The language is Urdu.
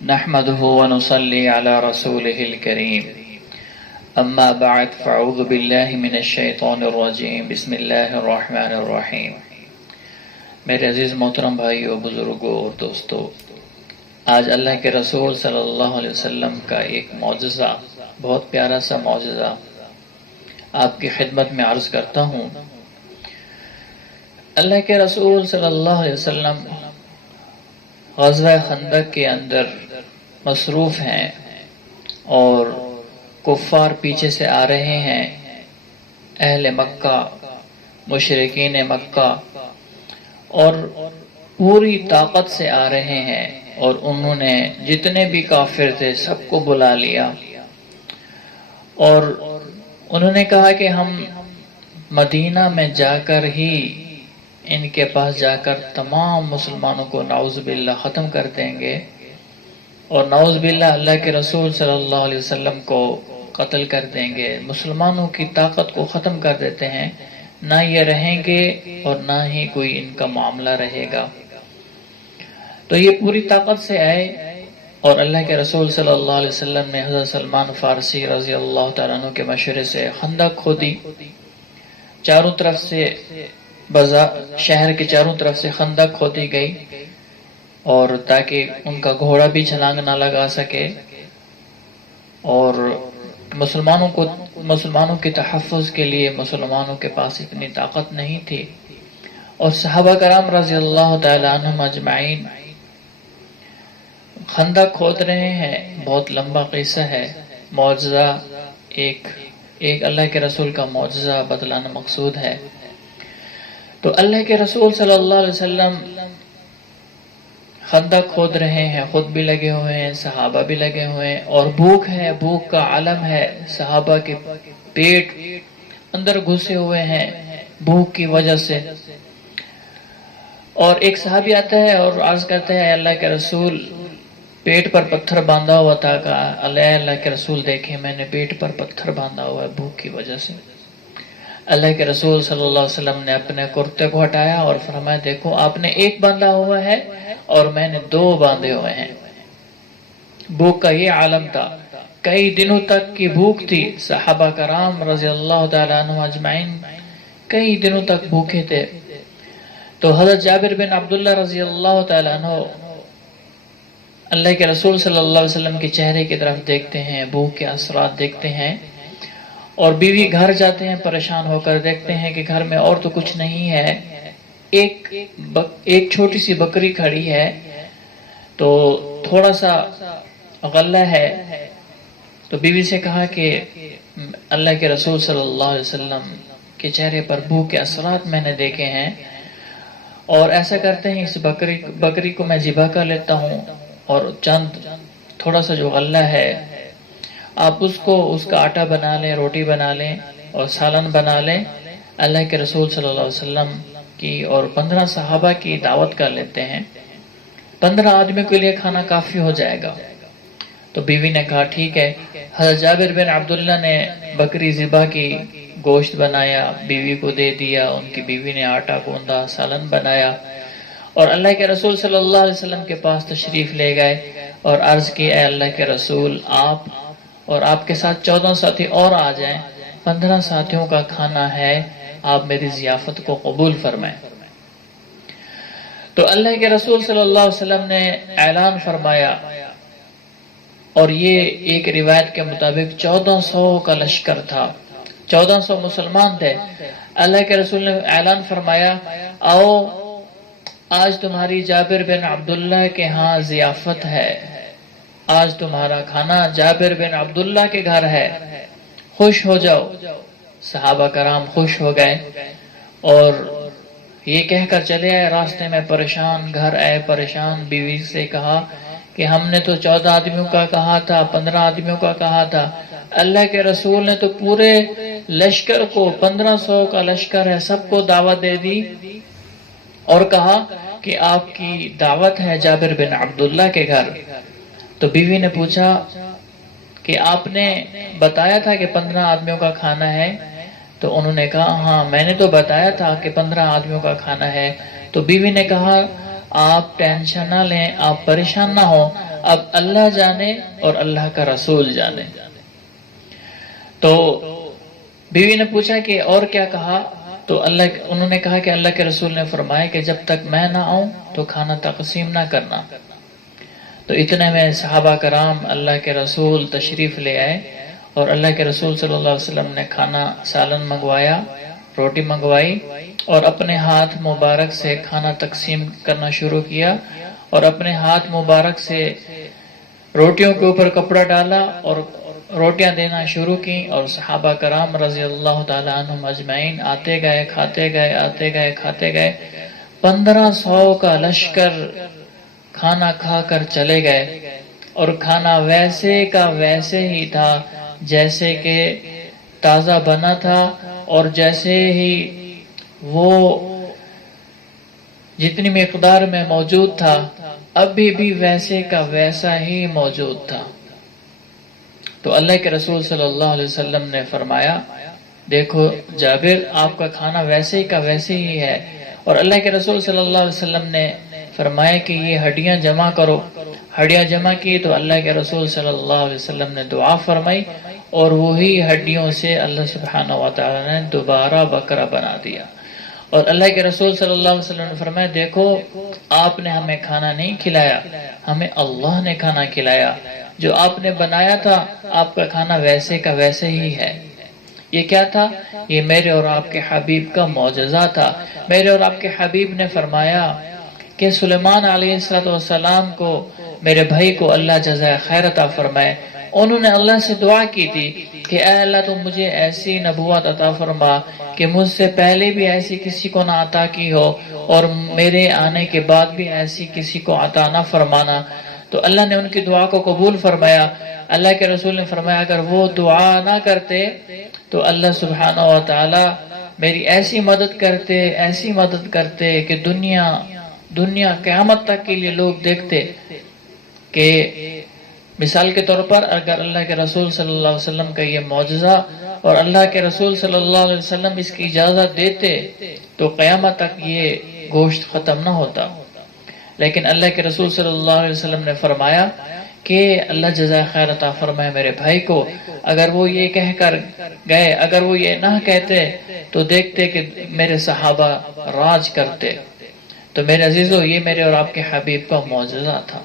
نحمده ونصلي على رسوله الكريم اما بعد فاعوذ باللہ من الشیطان الرجیم بسم اللہ الرحمن الرحیم۔ میرے عزیز محترم بھائیو، بزرگوں اور دوستو، آج اللہ کے رسول صلی اللہ علیہ وسلم کا ایک معجزہ، بہت پیارا سا معجزہ آپ کی خدمت میں عرض کرتا ہوں۔ اللہ کے رسول صلی اللہ علیہ وسلم غزوہ خندق کے اندر مصروف ہیں اور کفار پیچھے سے آ رہے ہیں، اہل مکہ، مشرکین مکہ، اور پوری طاقت سے آ رہے ہیں، اور انہوں نے جتنے بھی کافر تھے سب کو بلا لیا، اور انہوں نے کہا کہ ہم مدینہ میں جا کر ہی ان کے پاس جا کر تمام مسلمانوں کو نعوذ باللہ ختم کر دیں گے، اور نعوذ باللہ اللہ کے رسول صلی اللہ علیہ وسلم کو قتل کر دیں گے، مسلمانوں کی طاقت کو ختم کر دیتے ہیں، نہ یہ رہیں گے اور نہ ہی کوئی ان کا معاملہ رہے گا۔ تو یہ پوری طاقت سے آئے، اور اللہ کے رسول صلی اللہ علیہ وسلم نے حضرت سلمان فارسی رضی اللہ تعالیٰ عنہ کے مشورے سے خندق کھودی، چاروں طرف سے شہر کے چاروں طرف سے خندق کھودی گئی، اور تاکہ ان کا گھوڑا بھی چھلانگ نہ لگا سکے، اور مسلمانوں کے تحفظ کے لیے مسلمانوں کے پاس اتنی طاقت نہیں تھی، اور صحابہ کرام رضی اللہ تعالیٰ عنہم اجمعین خندق کھود رہے ہیں۔ بہت لمبا قصہ ہے، معجزہ ایک اللہ کے رسول کا معجزہ بتلانا مقصود ہے۔ تو اللہ کے رسول صلی اللہ علیہ وسلم خندق کھود رہے ہیں، خود بھی لگے ہوئے ہیں، صحابہ بھی لگے ہوئے ہیں، اور بھوک ہے، بھوک کا عالم ہے، صحابہ کے پیٹ اندر گھسے ہوئے ہیں بھوک کی وجہ سے۔ اور ایک صحابی آتا ہے اور عرض کرتا ہے، اللہ کے رسول، پیٹ پر پتھر باندھا ہوا تھا، کہا اللہ کے رسول دیکھیں میں نے پیٹ پر پتھر باندھا ہوا ہے بھوک کی وجہ سے۔ اللہ کے رسول صلی اللہ علیہ وسلم نے اپنے کرتے کو ہٹایا اور فرمایا، دیکھو آپ نے ایک باندھا ہوا ہے اور میں نے دو باندھے ہوئے ہیں۔ بھوک کا یہ عالم تھا، کئی دنوں تک کی بھوک تھی، صحابہ کرام رضی اللہ تعالیٰ عنہ اجمعین کئی دنوں تک بھوکے تھے۔ تو حضرت جابر بن عبداللہ رضی اللہ تعالیٰ عنہ اللہ کے رسول صلی اللہ علیہ وسلم کے چہرے کی طرف دیکھتے ہیں، بھوک کے اثرات دیکھتے ہیں، اور بیوی گھر جاتے ہیں، پریشان ہو کر دیکھتے ہیں کہ گھر میں اور تو کچھ نہیں ہے، ایک چھوٹی سی بکری کھڑی ہے، تو تھوڑا سا غلہ ہے۔ تو بیوی سے کہا کہ اللہ کے رسول صلی اللہ علیہ وسلم کے چہرے پر بھوک کے اثرات میں نے دیکھے ہیں، اور ایسا کرتے ہیں اس بکری کو میں ذبح کر لیتا ہوں، اور تھوڑا سا جو غلہ ہے آپ اس کا آٹا بنا لیں، روٹی بنا لیں اور سالن بنا لیں، اللہ کے رسول صلی اللہ علیہ وسلم کی اور 15 صحابہ کی دعوت کر لیتے ہیں، 15 آدمی کے لیے کھانا کافی ہو جائے گا۔ تو بیوی نے کہا ٹھیک ہے۔ حضرت جابر بن عبداللہ نے بکری ذبح کی، گوشت بنایا، بیوی کو دے دیا، ان کی بیوی نے آٹا گوندا، سالن بنایا، اور اللہ کے رسول صلی اللہ علیہ وسلم کے پاس تشریف لے گئے اور عرض کی، اے اللہ کے رسول، آپ اور آپ کے ساتھ 14 ساتھی اور آ جائیں، 15 ساتھیوں کا کھانا ہے، آپ میری ضیافت کو قبول فرمائیں۔ تو اللہ کے رسول صلی اللہ علیہ وسلم نے اعلان فرمایا، اور یہ ایک روایت کے مطابق 1400 کا لشکر تھا، 1400 مسلمان تھے۔ اللہ کے رسول نے اعلان فرمایا، آؤ آج تمہاری جابر بن عبداللہ کے ہاں ضیافت ہے، آج تمہارا کھانا جابر بن عبداللہ کے گھر ہے، خوش ہو جاؤ۔ صحابہ کرام خوش ہو گئے اور یہ کہہ کر چلے آئے، راستے میں پریشان، گھر آئے پریشان، بیوی سے کہا کہ ہم نے تو 14 آدمیوں کا کہا تھا، 15 آدمیوں کا کہا تھا، اللہ کے رسول نے تو پورے لشکر کو، 1500 کا لشکر ہے، سب کو دعوت دے دی، اور کہا کہ آپ کی دعوت ہے جابر بن عبداللہ کے گھر۔ تو بیوی نے پوچھا کہ آپ نے بتایا تھا کہ 15 آدمیوں کا کھانا ہے؟ تو انہوں نے کہا ہاں میں نے تو بتایا تھا کہ 15 آدمیوں کا کھانا ہے۔ تو بیوی نے کہا آپ ٹینشن نہ لیں، آپ پریشان نہ ہوں، اب اللہ جانے اور اللہ کا رسول جانے۔ تو بیوی نے پوچھا کہ اور کیا کہا؟ تو انہوں نے کہا کہ اللہ کے رسول نے فرمایا کہ جب تک میں نہ آؤں تو کھانا تقسیم نہ کرنا۔ تو اتنے میں صحابہ کرام اللہ کے رسول تشریف لے آئے اور اللہ کے رسول صلی اللہ علیہ وسلم نے کھانا سالن منگوایا، روٹی منگوائی اور اپنے ہاتھ مبارک سے کھانا تقسیم کرنا شروع کیا، اور اپنے ہاتھ مبارک سے روٹیوں کے اوپر کپڑا ڈالا اور روٹیاں دینا شروع کی، اور صحابہ کرام رضی اللہ تعالیٰ عنہم اجمعین آتے گئے، کھاتے گئے، آتے گئے، کھاتے گئے۔ 1500 کا لشکر کھانا کھا کر چلے گئے، اور کھانا ویسے کا ویسے ہی تھا جیسے کہ تازہ بنا تھا، اور جیسے ہی وہ جتنی مقدار میں موجود تھا ابھی بھی ویسے کا ویسا ہی موجود تھا۔ تو اللہ کے رسول صلی اللہ علیہ وسلم نے فرمایا دیکھو جابر، آپ کا کھانا ویسے کا ویسے ہی ہے۔ اور اللہ کے رسول صلی اللہ علیہ وسلم نے فرمایا کہ یہ ہڈیاں جمع کرو۔ ہڈیاں جمع کی تو اللہ کے رسول صلی اللہ علیہ وسلم نے دعا فرمائی، اور وہی ہڈیوں سے اللہ سبحانہ وتعالی نے دوبارہ بکرا بنا دیا۔ اور اللہ کے رسول صلی اللہ علیہ وسلم نے فرمایا دیکھو آپ نے ہمیں کھانا نہیں کھلایا، ہمیں اللہ نے کھانا کھلایا، جو آپ نے بنایا تھا آپ کا کھانا ویسے کا ویسے ہی ہے۔ یہ کیا تھا؟ یہ میرے اور آپ کے حبیب کا معجزہ تھا۔ میرے اور آپ کے حبیب نے فرمایا کہ سلیمان علیہ السلام کو، میرے بھائی کو اللہ جزائے خیر عطا فرمائے، انہوں نے اللہ سے دعا کی تھی کہ اے اللہ تو مجھے ایسی نبوت عطا فرما کہ مجھ سے پہلے بھی ایسی کسی کو نہ عطا کی ہو، اور میرے آنے کے بعد بھی ایسی کسی کو عطا نہ فرمانا۔ تو اللہ نے ان کی دعا کو قبول فرمایا۔ اللہ کے رسول نے فرمایا اگر وہ دعا نہ کرتے تو اللہ سبحانہ و تعالی میری ایسی مدد کرتے، ایسی مدد کرتے کہ دنیا قیامت تک کے لیے لوگ دیکھتے کہ مثال کے طور پر اگر اللہ کے رسول صلی اللہ علیہ وسلم کا یہ معجزہ اور اللہ کے رسول صلی اللہ علیہ وسلم اس کی اجازت دیتے تو قیامت تک یہ گوشت ختم نہ ہوتا۔ لیکن اللہ کے رسول صلی اللہ علیہ وسلم نے فرمایا کہ اللہ جزائے خیر عطا فرمائے میرے بھائی کو، اگر وہ یہ کہہ کر گئے، اگر وہ یہ نہ کہتے تو دیکھتے کہ میرے صحابہ راج کرتے۔ تو میرے عزیزو، یہ میرے اور آپ کے حبیب کا معجزہ تھا۔